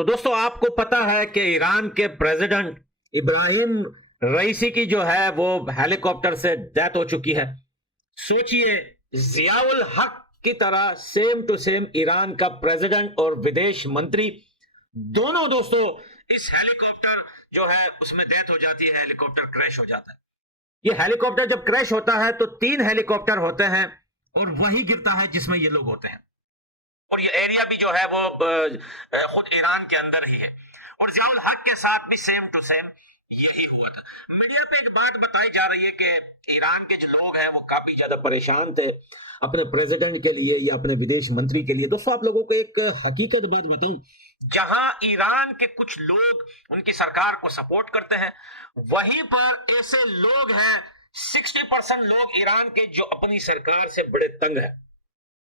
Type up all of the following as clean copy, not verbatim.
तो दोस्तों आपको पता है कि ईरान के प्रेसिडेंट इब्राहिम रईसी की जो है वो हेलीकॉप्टर से डेथ हो चुकी है। सोचिए, जियाउल हक की तरह सेम टू सेम ईरान का प्रेसिडेंट और विदेश मंत्री दोनों दोस्तों इस हेलीकॉप्टर जो है उसमें डेथ हो जाती है, हेलीकॉप्टर क्रैश हो जाता है। ये हेलीकॉप्टर जब क्रैश होता है तो 3 हेलीकॉप्टर होते हैं और वही गिरता है जिसमें ये लोग होते हैं। और ये एरिया भी जो है वो खुद ईरान के अंदर ही है। और जियाउल हक के साथ भी सेम टू सेम यही हुआ था। मीडिया पे एक बात बताई जा रही है कि ईरान के जो लोग हैं वो काफी ज्यादा परेशान थे अपने प्रेसिडेंट के लिए या अपने विदेश मंत्री के लिए। दोस्तों आप लोगों को एक हकीकत बात बताऊं, जहां ईरान के कुछ लोग उनकी सरकार को सपोर्ट करते हैं, वहीं पर ऐसे लोग हैं 60% लोग ईरान के जो अपनी सरकार से बड़े तंग है।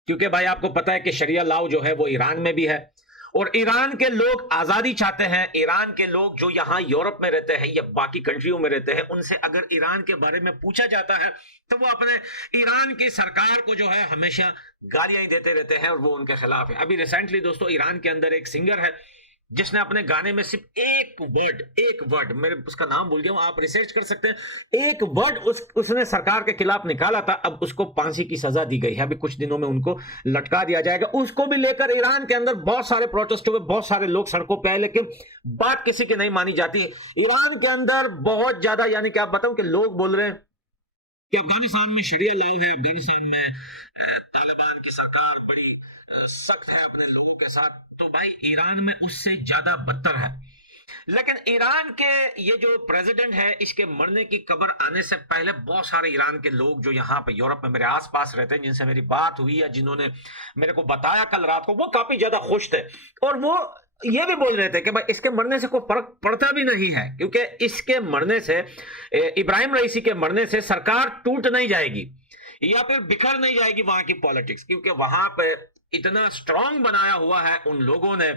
क्योंकि भाई आपको पता है कि शरिया लॉ जो है वो ईरान में भी है और ईरान के लोग आजादी चाहते हैं। ईरान के लोग जो यहां यूरोप में रहते हैं या बाकी कंट्रियों में रहते हैं, उनसे अगर ईरान के बारे में पूछा जाता है तो वो अपने ईरान की सरकार को जो है हमेशा गालियां ही देते रहते हैं और वो उनके खिलाफ है। अभी रिसेंटली दोस्तों ईरान के अंदर एक सिंगर है जिसने अपने गाने में सिर्फ एक वर्ड मेरे उसका नाम भूल गया हूं, आप रिसर्च कर सकते हैं, एक वर्ड उसने सरकार के खिलाफ निकाला था। अब उसको फांसी की सजा दी गई है, अभी कुछ दिनों में उनको लटका दिया जाएगा। उसको भी लेकर ईरान के अंदर बहुत सारे प्रोटेस्ट हुए, बहुत सारे लोग सड़कों पे आए, लेकिन बात किसी की नहीं मानी जाती। ईरान के अंदर बहुत ज्यादा, यानी कि आप बताऊं कि लोग बोल रहे हैं कि अफगानिस्तान में शरिया लॉ है, अफगानिस्तान में तालिबान की सरकार बड़ी सख्त है अपने लोगों के साथ। तो भाई ईरान में उससे ज्यादा बदतर है। लेकिन ईरान के ये जो प्रेसिडेंट है, इसके मरने की खबर आने से पहले बहुत सारे ईरान के लोग जो यहाँ पे यूरोप में मेरे आसपास रहते हैं, जिनसे मेरी बात हुई या जिन्होंने मेरे को बताया कल रात को, वो काफी ज्यादा खुश थे और वो ये भी बोल रहे थे कि भाई इसके मरने से कोई फर्क पड़ता भी नहीं है, क्योंकि इसके मरने से, इब्राहिम रईसी के मरने से सरकार टूट नहीं जाएगी या फिर बिखर नहीं जाएगी वहां की पॉलिटिक्स, क्योंकि वहां पे इतना स्ट्रांग बनाया हुआ है उन लोगों ने।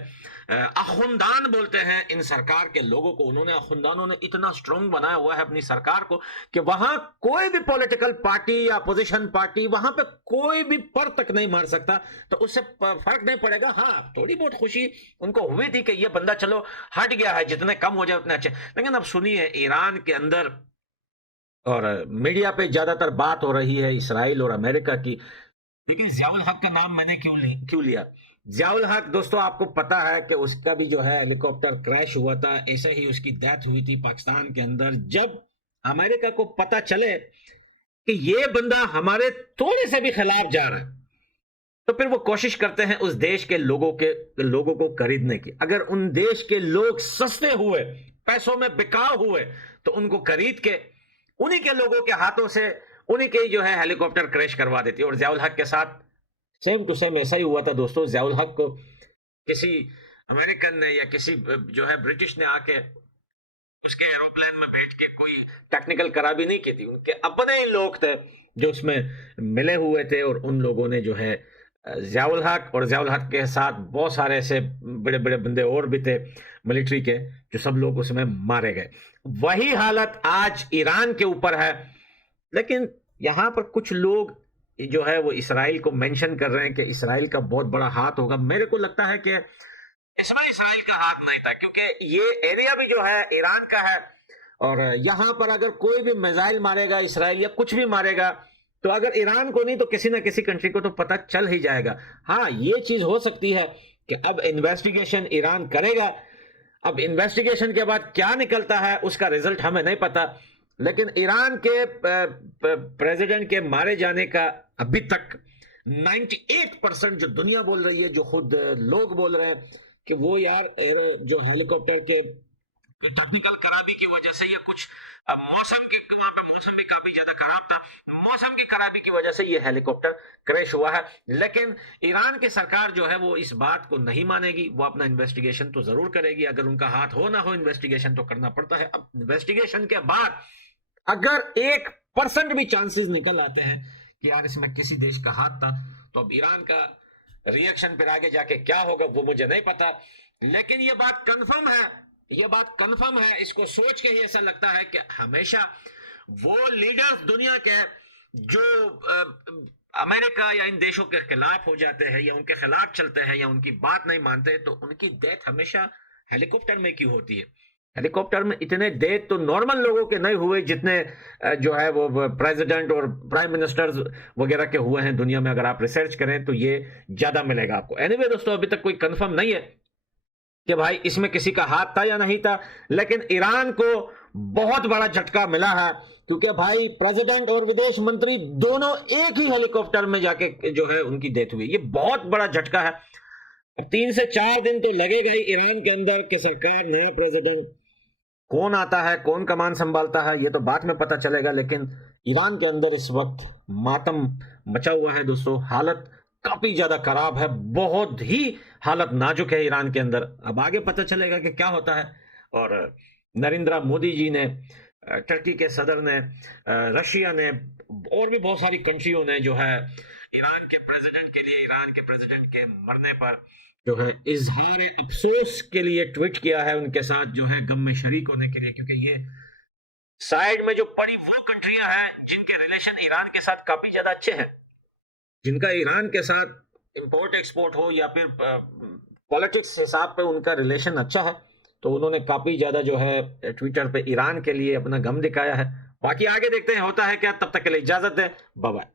अखुंदान बोलते हैं इन सरकार के लोगों को, उन्होंने अखुंदानों ने इतना स्ट्रांग बनाया हुआ है अपनी सरकार को कि वहां कोई भी पॉलिटिकल पार्टी या अपोजिशन पार्टी वहां पे कोई भी पर तक नहीं मार सकता। तो उससे फर्क नहीं पड़ेगा। हाँ, थोड़ी बहुत खुशी उनको हुई थी कि ये बंदा चलो हट गया है, जितने कम हो जाए उतने अच्छे। लेकिन अब सुनिए, ईरान के अंदर और मीडिया पे ज्यादातर बात हो रही है इसराइल और अमेरिका की। देखिए, जियाउल हक का नाम मैंने क्यों लिया? जियाउल हक दोस्तों आपको पता है कि उसका भी जो है हेलीकॉप्टर क्रैश हुआ था, ऐसे ही उसकी डेथ हुई थी पाकिस्तान के अंदर। जब अमेरिका को पता चले कि ये बंदा हमारे थोड़े से भी खिलाफ जा रहा है, तो फिर वो कोशिश करते हैं उस देश के लोगों को खरीदने की। अगर उन देश के लोग सस्ते हुए, पैसों में बिकाऊ हुए, तो उनको खरीद के उन्हीं के लोगों के हाथों से उन्हीं के जो है हेलीकॉप्टर क्रैश करवा देती है। और जियाउल हक के साथ सेम टू सेम ऐसा ही हुआ था दोस्तों। जियाउल हक को किसी अमेरिकन ने या किसी जो है ब्रिटिश ने आके उसके एरोप्लेन में बैठ के कोई टेक्निकल खराबी नहीं की थी, उनके अपने ही लोग थे जो उसमें मिले हुए थे। और उन लोगों ने जो है जियाउल हक और जियाउल हक के साथ बहुत सारे ऐसे बड़े बड़े बंदे और भी थे मिलिट्री के, जो सब लोग उसमें मारे गए। वही हालत आज ईरान के ऊपर है। लेकिन यहां पर कुछ लोग जो है वो इसराइल को मेंशन कर रहे हैं कि इसराइल का बहुत बड़ा हाथ होगा। मेरे को लगता है कि इसमें इसराइल का हाथ नहीं था, क्योंकि ये एरिया भी जो है ईरान का है और यहां पर अगर कोई भी मिसाइल मारेगा इसराइल या कुछ भी मारेगा, तो अगर ईरान को नहीं तो किसी ना किसी कंट्री को तो पता चल ही जाएगा। हाँ, ये चीज हो सकती है कि अब इन्वेस्टिगेशन ईरान करेगा। अब इन्वेस्टिगेशन के बाद क्या निकलता है उसका रिजल्ट हमें नहीं पता। लेकिन ईरान के प्रेसिडेंट के मारे जाने का अभी तक 98% जो दुनिया बोल रही है, जो खुद लोग बोल रहे हैं कि वो यार जो हेलीकॉप्टर के टेक्निकल खराबी की वजह से, या कुछ मौसम की, वहां पे मौसम भी काफी ज्यादा खराब था, मौसम की खराबी की वजह से ये हेलीकॉप्टर क्रैश हुआ है। लेकिन ईरान की सरकार जो है वो इस बात को नहीं मानेगी, वो अपना इन्वेस्टिगेशन तो जरूर करेगी। अगर उनका हाथ हो ना हो, इन्वेस्टिगेशन तो करना पड़ता है। अब इन्वेस्टिगेशन के बाद अगर 1% भी चांसेस निकल आते हैं कि यार इसमें किसी देश का हाथ था, तो अब ईरान का रिएक्शन फिर आगे जाके क्या होगा वो मुझे नहीं पता। लेकिन ये बात कंफर्म है, ये बात कंफर्म है। इसको सोच के ही ऐसा लगता है कि हमेशा वो लीडर्स दुनिया के जो अमेरिका या इन देशों के खिलाफ हो जाते हैं या उनके खिलाफ चलते हैं या उनकी बात नहीं मानते, तो उनकी डेथ हमेशा हेलीकॉप्टर में क्यों होती है? हेलीकॉप्टर में इतने डेथ तो नॉर्मल लोगों के नहीं हुए जितने जो है वो प्रेसिडेंट और प्राइम मिनिस्टर्स वगैरह के हुए हैं दुनिया में। अगर आप रिसर्च करें तो ये ज्यादा मिलेगा आपको। एनीवे दोस्तों, अभी तक कोई कंफर्म नहीं है कि भाई इसमें किसी का हाथ था या नहीं था, लेकिन ईरान को बहुत बड़ा झटका मिला है, क्योंकि भाई प्रेसिडेंट और विदेश मंत्री दोनों एक ही हेलीकॉप्टर में जाके जो है उनकी डेथ हुई। ये बहुत बड़ा झटका है। अब 3 से 4 दिन तो लगेगा ही ईरान के अंदर कि सरकार, नया प्रेसिडेंट कौन आता है, कौन कमान संभालता है, ये तो बाद में पता चलेगा। लेकिन ईरान के अंदर इस वक्त मातम मचा हुआ है दोस्तों। हालत काफी ज्यादा खराब है, बहुत ही हालत नाजुक है ईरान के अंदर। अब आगे पता चलेगा कि क्या होता है। और नरेंद्र मोदी जी ने, टर्की के सदर ने, रशिया ने और भी बहुत सारी कंट्रियों ने जो है ईरान के प्रेसिडेंट के लिए, ईरान के प्रेसिडेंट के मरने पर जो है इजहार अफसोस के लिए ट्वीट किया है, उनके साथ जो है गम में शरीक होने के लिए। क्योंकि ये साइड में जो पड़ी वो कंट्रियां हैं जिनके रिलेशन ईरान के साथ काफी ज्यादा अच्छे हैं, जिनका ईरान के साथ इंपोर्ट एक्सपोर्ट हो या फिर पॉलिटिक्स हिसाब पे उनका रिलेशन अच्छा है, तो उन्होंने काफी ज्यादा जो है ट्विटर पे ईरान के लिए अपना गम दिखाया है। बाकी आगे देखते हैं होता है क्या। तब तक के लिए इजाजत है, बाय बाय।